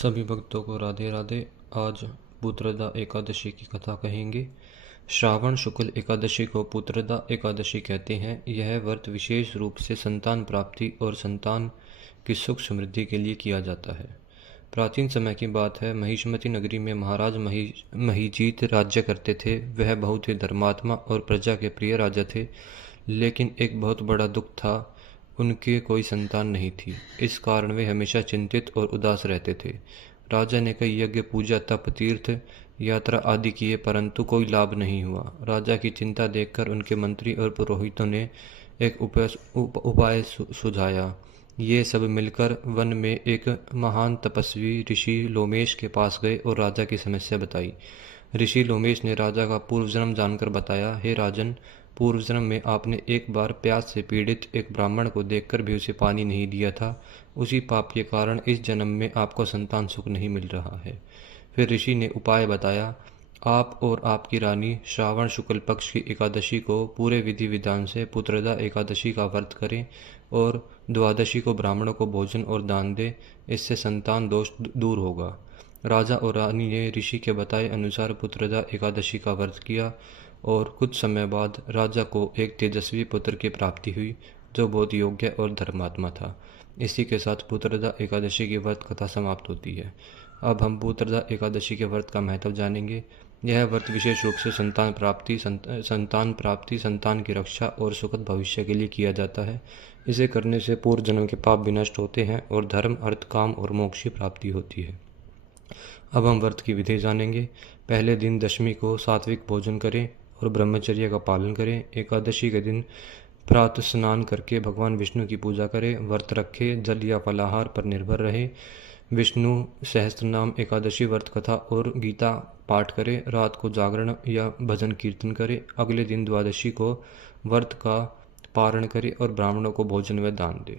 सभी भक्तों को राधे राधे। आज पुत्रदा एकादशी की कथा कहेंगे। श्रावण शुक्ल एकादशी को पुत्रदा एकादशी कहते हैं। यह व्रत विशेष रूप से संतान प्राप्ति और संतान की सुख समृद्धि के लिए किया जाता है। प्राचीन समय की बात है। महिष्मती नगरी में महाराज महीजीत राज्य करते थे। वह बहुत ही धर्मात्मा और प्रजा के प्रिय राजा थे, लेकिन एक बहुत बड़ा दुख था, उनके कोई संतान नहीं थी। इस कारण वे हमेशा चिंतित और उदास रहते थे। राजा ने कई यज्ञ, पूजा, तप, तीर्थ यात्रा आदि किए, परंतु कोई लाभ नहीं हुआ। राजा की चिंता देखकर उनके मंत्री और पुरोहितों ने एक उपाय सुझाया। ये सब मिलकर वन में एक महान तपस्वी ऋषि लोमेश के पास गए और राजा की समस्या बताई। ऋषि लोमेश ने राजा का पूर्व जन्म जानकर बताया, हे राजन, पूर्व जन्म में आपने एक बार प्यास से पीड़ित एक ब्राह्मण को देखकर भी उसे पानी नहीं दिया था। उसी पाप के कारण इस जन्म में आपको संतान सुख नहीं मिल रहा है। फिर ऋषि ने उपाय बताया, आप और आपकी रानी श्रावण शुक्ल पक्ष की एकादशी को पूरे विधि विधान से पुत्रदा एकादशी का व्रत करें और द्वादशी को ब्राह्मणों को भोजन और दान दें। इससे संतान दोष दूर होगा। राजा और रानी ने ऋषि के बताए अनुसार पुत्रदा एकादशी का व्रत किया और कुछ समय बाद राजा को एक तेजस्वी पुत्र की प्राप्ति हुई, जो बहुत योग्य और धर्मात्मा था। इसी के साथ पुत्रदा एकादशी की व्रत कथा समाप्त होती है। अब हम पुत्रदा एकादशी के व्रत का महत्व जानेंगे। यह व्रत विशेष रूप से संतान प्राप्ति, संतान की रक्षा और सुखद भविष्य के लिए किया जाता है। इसे करने से पूर्व जन्म के पाप भी नष्ट होते हैं और धर्म, अर्थ, काम और मोक्ष की प्राप्ति होती है। अब हम व्रत की विधि जानेंगे। पहले दिन दशमी को सात्विक भोजन करें और ब्रह्मचर्य का पालन करें। एकादशी के दिन प्रातः स्नान करके भगवान विष्णु की पूजा करें। व्रत रखें, जल या फलाहार पर निर्भर रहे। विष्णु सहस्त्रनाम, एकादशी व्रत कथा और गीता पाठ करें। रात को जागरण या भजन कीर्तन करें। अगले दिन द्वादशी को व्रत का पारण करें और ब्राह्मणों को भोजन व दान दें।